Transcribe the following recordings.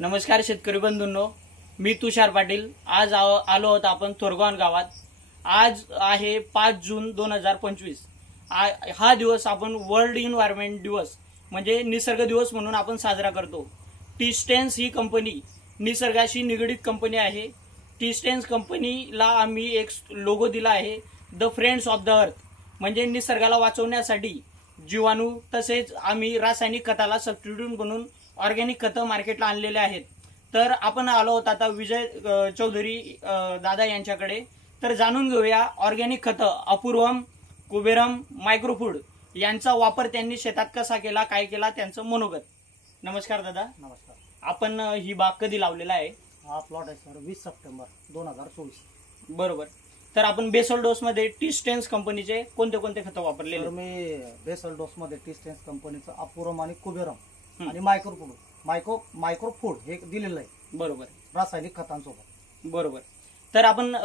नमस्कार शेतकरी बंधूंनो, मी तुषार पाटील। आज आलो आहोत आपण तोरगाव गावात। आज आहे 5 जून 2025। हा दिवस आपण वर्ल्ड एन्व्हायरमेंट दिवस म्हणजे निसर्ग दिवस म्हणून आपण साजरा करतो। टी-स्टेन्स ही कंपनी निसर्गाशी निगडीत कंपनी आहे। टी-स्टेन्स कंपनीला आम्ही एक लोगो दिला आहे, the friends of the earth, म्हणजे निसर्गाला वाचवण्यासाठी जीवाणू तसेच आम्ही रासायनिक खताला सबस्टिट्यूट बनवून ऑर्गॅनिक खतं मार्केटला आणलेले आहेत। तर आपण आलो आहोत आता विजय चौधरी दादा यांच्याकडे। तर जाणून घेऊया ऑर्गॅनिक खतं अपूर्वम, कुबेरम, मायक्रोफूड यांचा वापर त्यांनी शेतात कसा केला, काय केला, त्यांचं मनोगत। नमस्कार दादा। नमस्कार। आपण ही बाग कधी लावलेला आहे? हा प्लॉट आहे सर 20 सप्टेंबर 2024। बरोबर। तर आपण बेसल डोस मध्ये टी-स्टेन्स कंपनीचे कोणते कोणते खतं वापरलेले? तर मी बेसल डोस मध्ये टी-स्टेन्स कंपनीचं अपूर्वम आणि कुबेरम आणि मायक्रोफूड हे दिलेलं आहे। बरोबर, रासायनिक खतांसोबत। बरोबर। तर आपण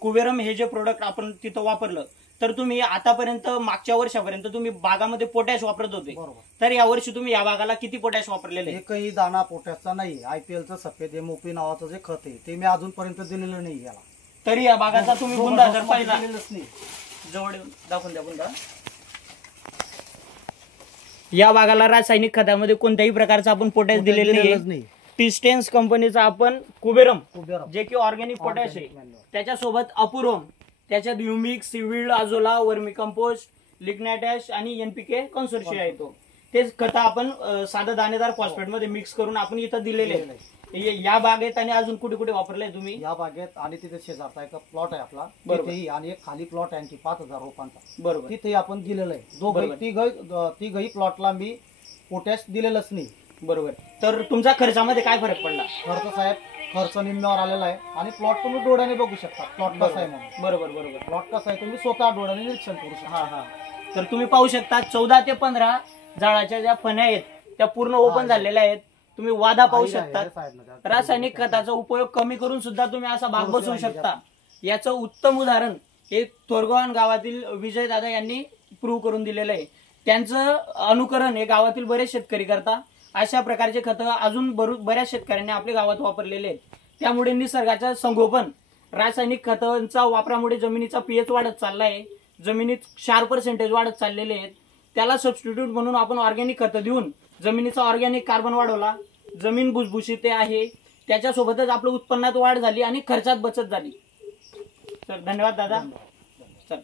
कुबेरम हे जे प्रोडक्ट आपण तिथं वापरलं, तर तुम्ही आतापर्यंत मागच्या वर्षापर्यंत तुम्ही बागामध्ये पोटॅश वापरत होते। बरोबर। तर यावर्षी तुम्ही या बागाला किती पोटॅश वापरलेले? एकही दाणा पोटॅशचा नाही। आयपीएलचं सफेद एमओपी नावाचं जे खत आहे ते मी अजूनपर्यंत दिलेलं नाही याला। तरी या बागाचा तुम्ही बुंदा जर पाहिला, नाही जवळ दाखवून द्या बुंदा। या बागाला रासायनिक खतामध्ये कोणत्याही प्रकारचा आपण पोटॅश दिलेलं नाही। टी-स्टेन्स कंपनीचा आपण कुबेरम जे की ऑर्गॅनिक पोटॅश आहे, त्याच्यासोबत अपूर्वम, त्याच्यात ह्युमिक, सीवीड, आझोला, वर्मी कंपोस्ट, लिग्नाइट आणि एनपीके कन्सोर्शिया येतो। तेच खत आपण साधा दाणेदार फॉस्फेट मध्ये मिक्स करून आपण इथं दिलेले आहे। या बागेत आणि अजून कुठे कुठे वापरले तुम्ही? या बागेत आणि तिथे शेजारचा एक प्लॉट आहे आपला, तिथेही, आणि एक खाली प्लॉट आहे 5000 रोपांचा, बरोबर, तिथे आपण दिलेलं आहे। तिघही प्लॉटला मी पोटॅश दिलेलंच नाही। बरोबर। तर तुमचा खर्चामध्ये काय फरक पडला? खर्च साहेब, खर्च निम्म्यावर आलेला आहे आणि प्लॉट तुम्ही डोळ्याने बघू शकता प्लॉट कसा आहे म्हणून। बरोबर, बरोबर। प्लॉट कसा आहे तुम्ही स्वतः डोळ्याने निरीक्षण करू शकता। हा हा। तर तुम्ही पाहू शकता 14 ते 15 झाडाच्या ज्या फण्या आहेत त्या पूर्ण ओपन झालेल्या आहेत। तुम्ही वादा पाहू शकता। रासायनिक खताचा उपयोग कमी करून सुद्धा तुम्ही असा बाग बसवू शकता। याचं उत्तम उदाहरण हे तोरगाव गावातील विजय दादा यांनी प्रूव्ह करून दिलेलं आहे। त्यांचं अनुकरण हे गावातील बरेच शेतकरी करतात। अशा प्रकारचे खतं अजून बऱ्याच शेतकऱ्यांनी आपल्या गावात वापरलेले आहेत। त्यामुळे निसर्गाचं संगोपन, रासायनिक खतांच्या वापरामुळे जमिनीचा पीएच वाढत चालला आहे, जमिनीत क्षार पर्सेंटेज वाढत चाललेले आहेत। त्याला सबस्टिट्यूट म्हणून आपण ऑर्गॅनिक खतं देऊन जमिनीचा ऑर्गॅनिक कार्बन वाढवला, जमीन भुसभुशीत आहे, त्याच्यासोबतच आपल्या उत्पन्नात वाढ झाली आणि खर्चात बचत झाली। तर धन्यवाद दादा। चल।